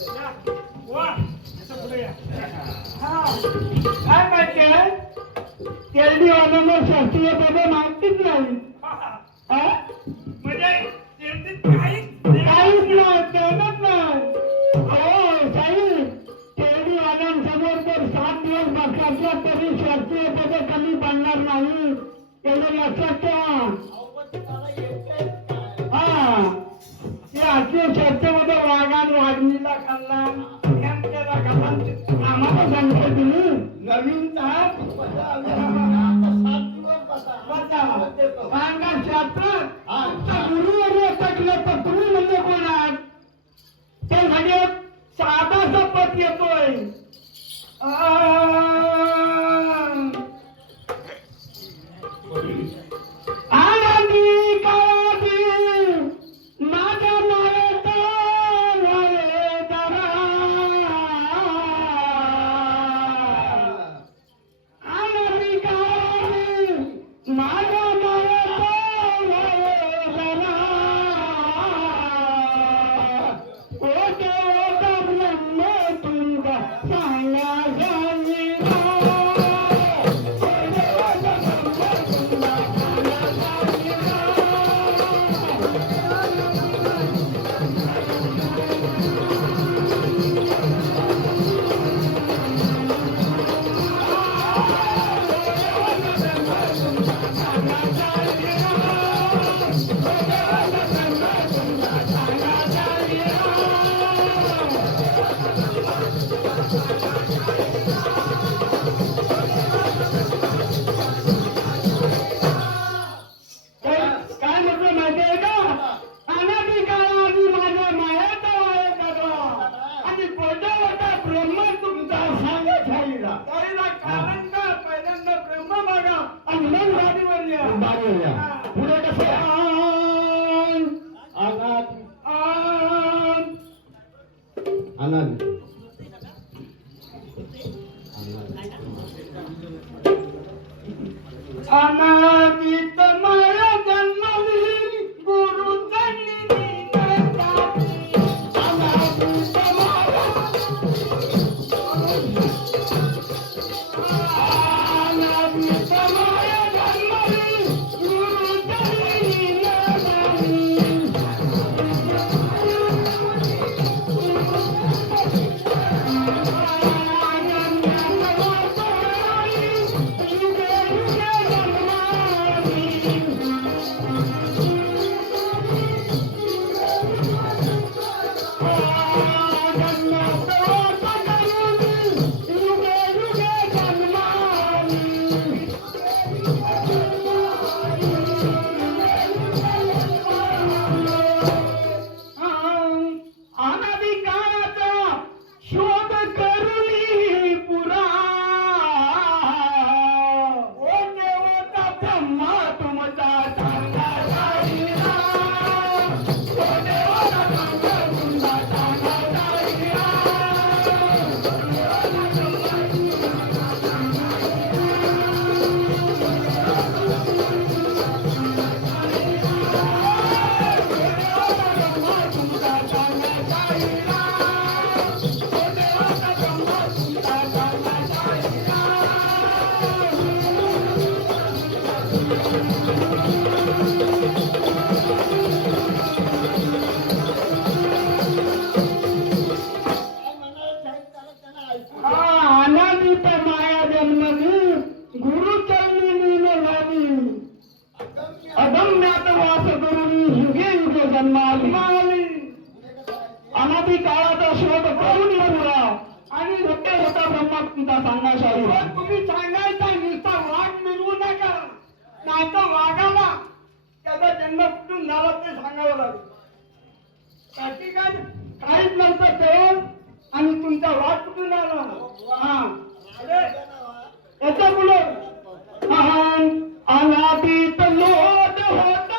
काय पाहिजे केळडी वाजवणार शास्त्रीय पद मागतीच नाही म्हणजे काहीच नाही कळत नाही हो साई केळडी वाजवून तर 7 दिवस बसला तरी शास्त्रीय पद कमी पडणार नाही एवढं लक्षात ठेवा ते आजच्या चर्चेमध्ये वाघान वाघणीला खाल्ला आम्हाला सांगतो तुम्ही नवीन सांगा शास्त्र गुरुवर टाकलं तर तुम्ही म्हणजे कोण आहात ते म्हणजे साधासा पत येतोय अनादी काळाचा शोध करून येऊया आणि मोठे होता ब्रह्मा तुमचा सांगण्यासाठी तुम्ही सांगायचा नुसता वाघ मिळवू नका नाही तर वाघाला त्याचा जन्म कुठून झाला ते सांगावं लागेल काहीच नव्हतं तेव्हा आणि तुमचा वाघ कुठून आला हा याच्या पुढे अनादीत लोट होता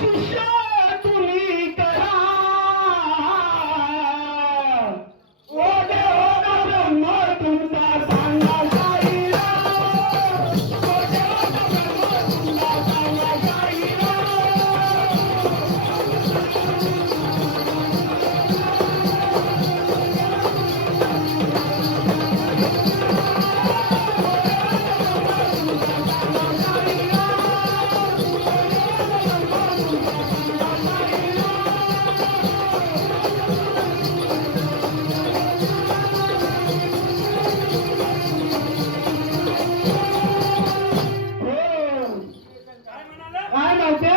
शिष्य तुम्ही करा ओ देवा ब्रह्म तुमचा सांगा शाहीरा ओ देवा ब्रह्म तुमचा सांगा शाहीरा काय नव्हते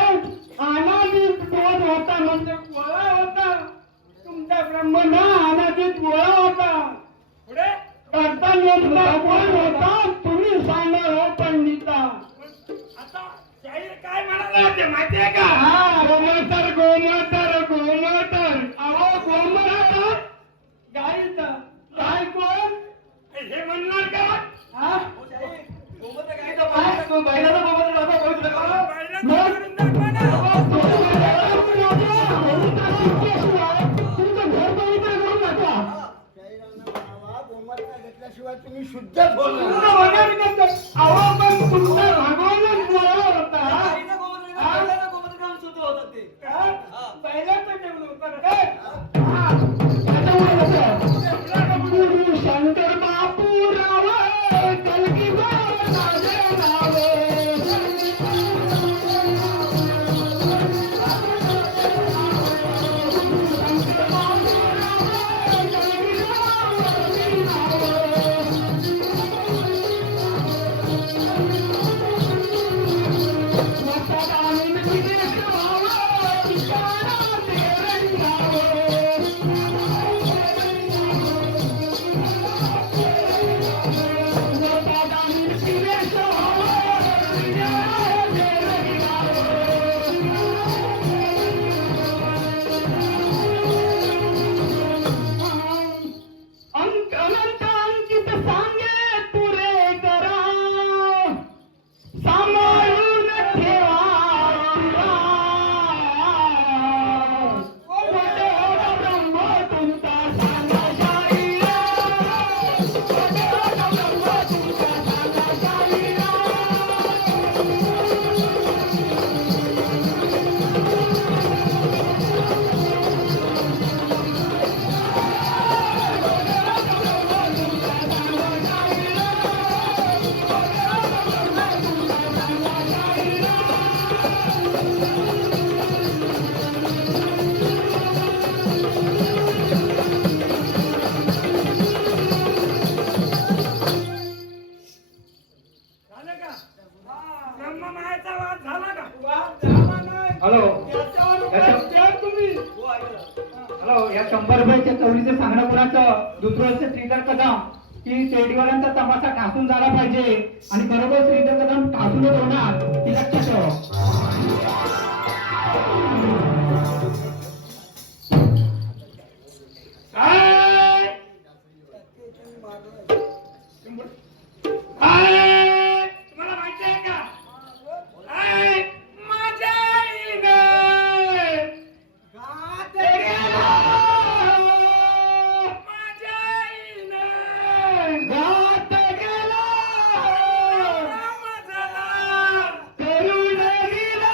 अनादित बोध होता म्हणजे गोळा होता तुमचा ब्रह्म ना अनादित गोळा होता पुढे कर्तव्य बोध होता तुम्ही सांगा हो पंडिता आता शाहीर काय म्हणाला ते माहितीये का? हा गोमतर गोमतर गोमतर अहो गोमतर गाईचं गाय कोण हे म्हणणार का? हा काय तो बैलाचा गोमतर दाखवा बघितलं का? बाईला करून दाखवा ना. घेतल्याशिवाय तुम्ही शुद्धच होणार शंकर बापू राव कलकी अनंत अंकित सांगे पुरे करा सांभाळून ठेवा ब्रह्म तुमचा सांगा शाहीरा ब्रह्म तुमचा सांगा शाहीरा झालं का? ब्रह्ममायाचा वाद झाला का? हॅलो तुम्ही हॅलो या 100 रुपयाच्या चवलीचं सांगणं कुणाचं दुसरं श्रीधर कदम की शेडीवाल्यांचा तमाशा ठासून झाला पाहिजे आणि बरोबर श्रीधर कदम ठासूनच होणार ती लक्षात ठेवा. काय? काय? तुम्हाला माहिती आहे का? काय? माझ्या आईने गात गेला माझ्या आईने गात गेला राम झाला. करुण गेला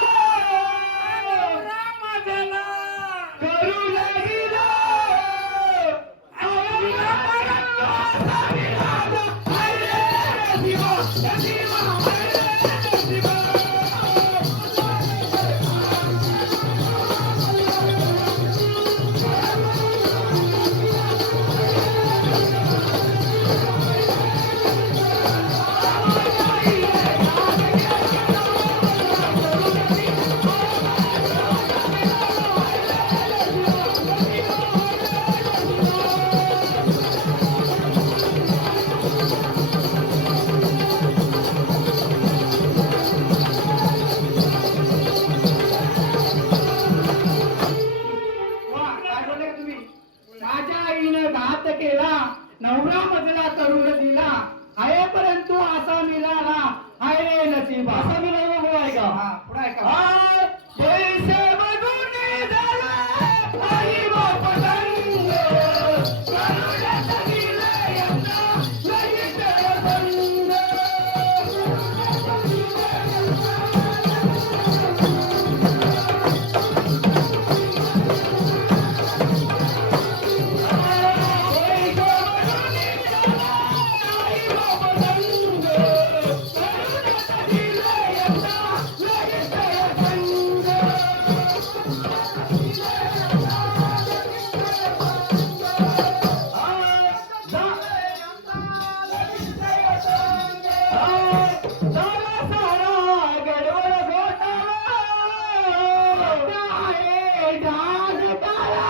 ढाग काळा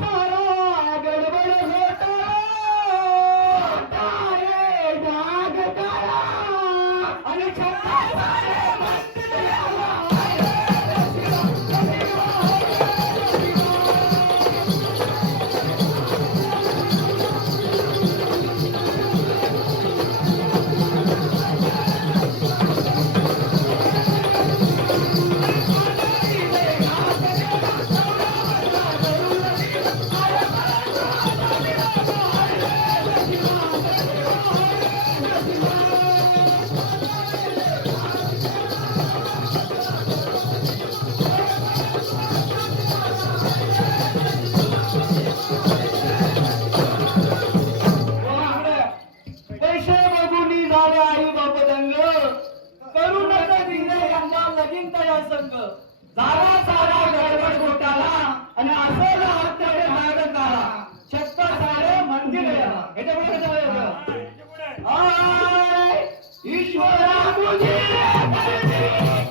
सारा गडबड घोटाळा रे ढाग काळा आणि छक्का सारे मंदिराला पैसे बघून झाले आई बाप दंग करू नका दिले यंदा लगीन तया संघ झाला सारा गडबड घोटाळा आणि असं हत्यारे माग काढा छत्त सारे मंदिर ह्याच्यापुढे आय ईश्वरा तुझी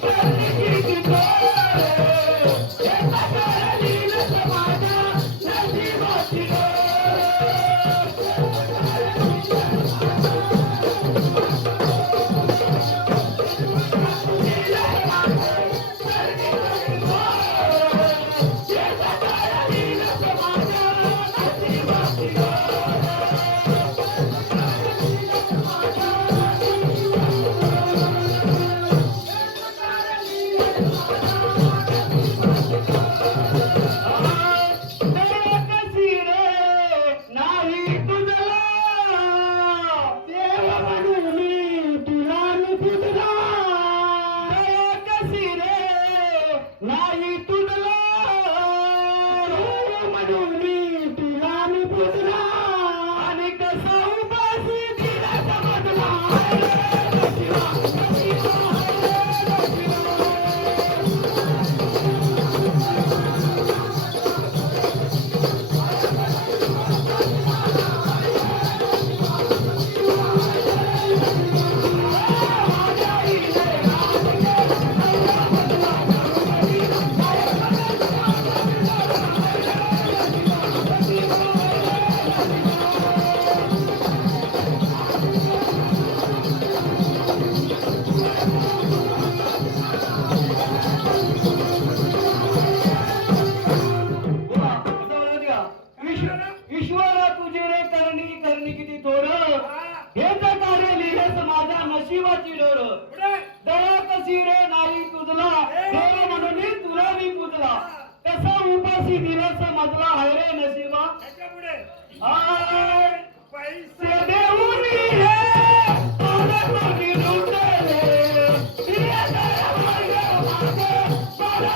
करणी की जोर, हे करणी समाजा नशिबाची डोर. नाही तुझला म्हणून मी तुला मी पुजला आणि कसा उपाशी दिला समजला ईश्वरा तुझे रे करणी किती थोर हेच कार्य लिहिलेस माझ्या नशिबाची डोर दया कशी रे नाही तुझला देव म्हणून तुला मी पुजला कसा उपाशी दिवस मजला हाय रे नशिबा आय पैसे देऊन हे आनंदाने लुटले दिले दया मागे मला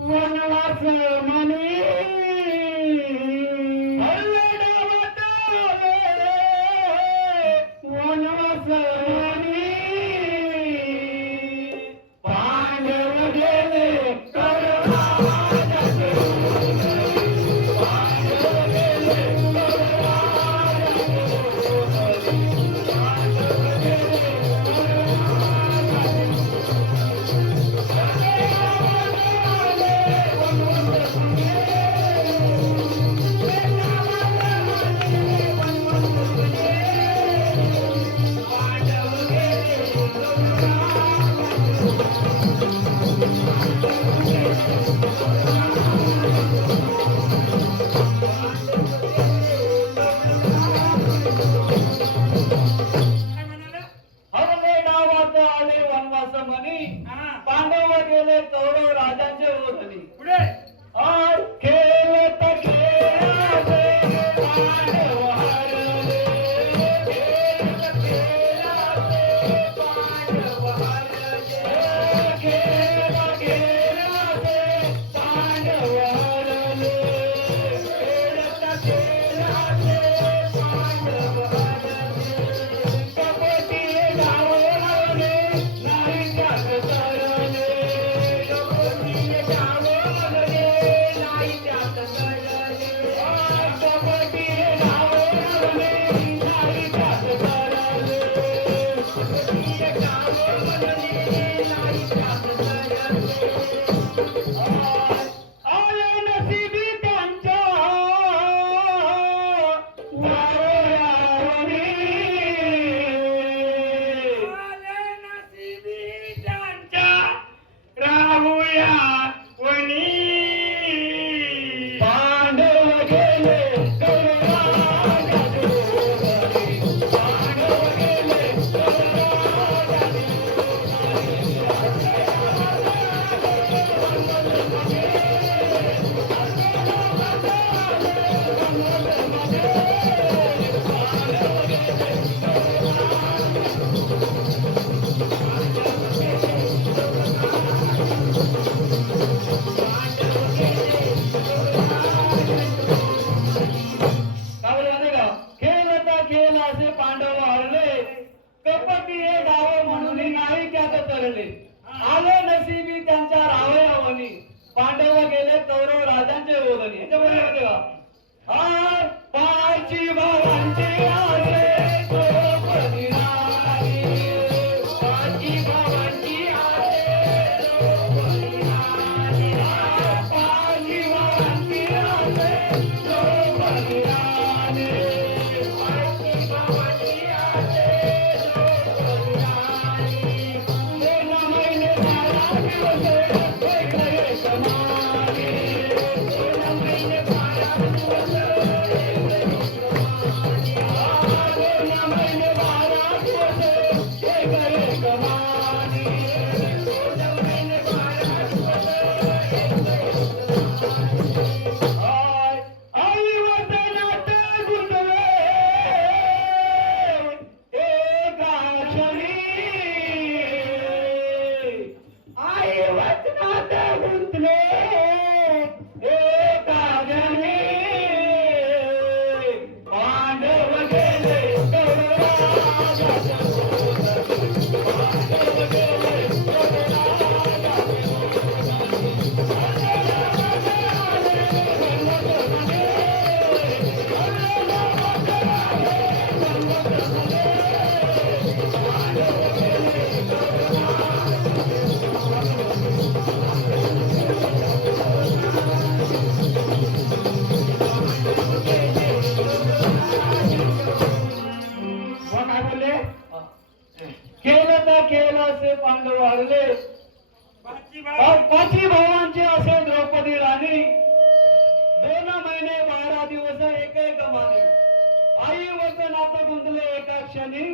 वनवास म्हणे वनवास म्हणे पांडव गेले काय म्हणाले? हरले डावात आले वनवास म्हणी हा. पांडव गेले कौरव राजांचे ओढणी पुढे और खेळत खेळाचे पांडव हरले खेळत खेळाचे पांडव हरले खेळत खेळाचे पांडव हरले खेळत खेळाचे पांडव हरले कपटी गाव हरले नाही त्यात तरले कपटी गाव हरले नाही त्यात तरले कपटी गाव हरले नाही त्यात तरले कपटी गाव हरले नाही त्यात तरले आले नशिबी त्यांच्या वारोयावरी आले नशिबी त्यांच्या राहूया वनी पांडव गेले कौरवांच्या ओढणी. पांडव गेले कौरवांच्या काय बोलले का खेळता खेळ असे पांडव हरले कपटी हे डाव म्हणून नाही त्यात तरले आले नशिबी त्यांच्या रावयावनी पांडव गेले कौरव राजांचे ओढणी याच्या बोलले का हा पाची भावांची आले द्रौपदी राणी पाची भावांची आले द्रौपदी राणी पाची भावांची आले द्रौपदी राणी पाची भावांची आले द्रौपदी राणी दोन महिने 12 दिवस एक समाने दोन महिने 12 दिवस पांडव हरले पाची भाव पाची भावांची असे द्रौपदी राणी 2 महिने 12 दिवस एक माने आई वचन नातं गुंतले एका क्षणी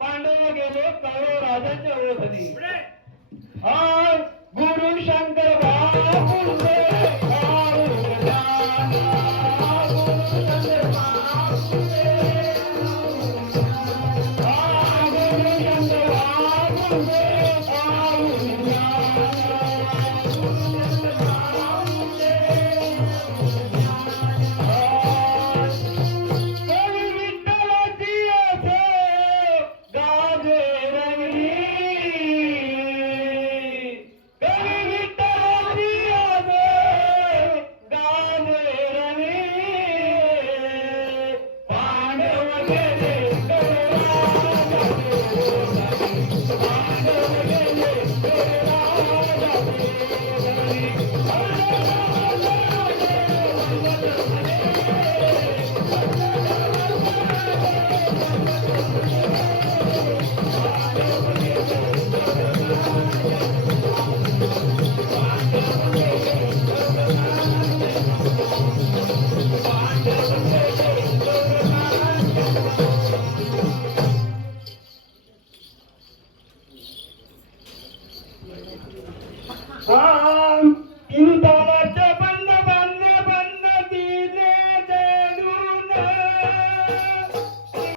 पांडव गेले कौरव राजांच्या ओळखणी पुढे हा गुरु शंकर बाबुंचे गुरु शंकर हा, तीन ताला